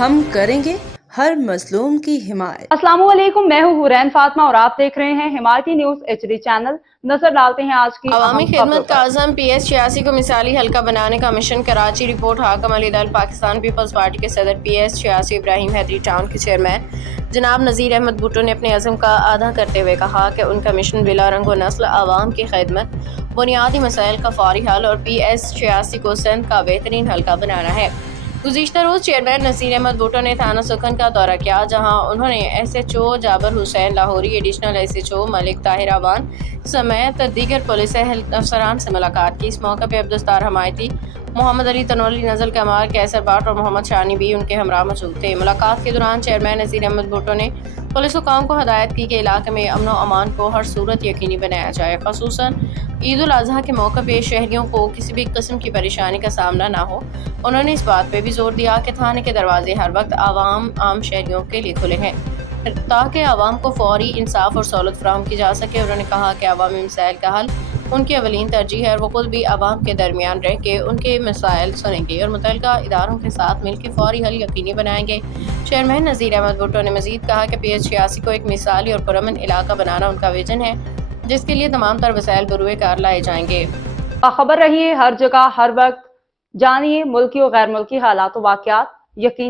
ہم کریں گے ہر مظلوم کی حمایت۔ السلام علیکم، میں ہوں حورین فاطمہ اور آپ دیکھ رہے ہیں حمایتی نیوز HD چینل۔ نظر ڈالتے ہیں آج کی عوامی اہم خبروں خدمت پر۔ کا عزم PS 86 کو مثالی حلقہ بنانے کا مشن کراچی رپورٹ حاکم علی دل پاکستان پیپلز پارٹی کے صدر PS 86 ابراہیم حیدری ٹاؤن کے چیئرمین جناب نذیر احمد بھٹو نے اپنے عزم کا اعادہ کرتے ہوئے کہا کہ ان کا مشن بلا رنگ و نسل عوام کی خدمت، بنیادی مسائل کا فوری حل اور PS 86 کو سندھ کا بہترین حلقہ بنانا ہے۔ گزشتہ روز چیئرمین نذیر احمد بھٹو نے تھانہ سکھن کا دورہ کیا، جہاں انہوں نے SHO جابر حسین لاہوری، ایڈیشنل SHO ملک طاہر اعوان سمیت دیگر پولیس افسران سے ملاقات کی۔ اس موقع پہ عبدالستار حمایتی، محمد علی تنولی، نزل کمار، کیسر بٹ اور محمد شانی بھی ان کے ہمراہ موجود تھے۔ ملاقات کے دوران چیئرمین نذیر احمد بھٹو نے پولیس حکام کو ہدایت کی کہ علاقے میں امن و امان کو ہر صورت یقینی بنایا جائے، خصوصاً عید الاضحیٰ کے موقع پہ شہریوں کو کسی بھی قسم کی پریشانی کا سامنا نہ ہو۔ انہوں نے اس بات پہ بھی زور دیا کہ تھانے کے دروازے ہر وقت عام شہریوں کے لیے کھلے ہیں تاکہ عوام کو فوری انصاف اور سہولت فراہم کی جا سکے۔ انہوں نے کہا کہ عوامی مسائل کا حل ان کی اولین ترجیح ہے اور وہ خود بھی عوام کے درمیان رہ کے ان کے مسائل سنیں گے اور متعلقہ اداروں کے ساتھ مل کے فوری حل یقینی بنائیں گے۔ چیئرمین نذیر احمد بھٹو نے مزید کہا کہ PS 86 کو ایک مثالی اور پرامن علاقہ بنانا ان کا ویژن ہے، جس کے لیے تمام تر وسائل بروئے کار لائے جائیں گے۔ باخبر رہیے ہر جگہ ہر وقت، جانیے ملکی و غیر ملکی حالات و واقعات، یقین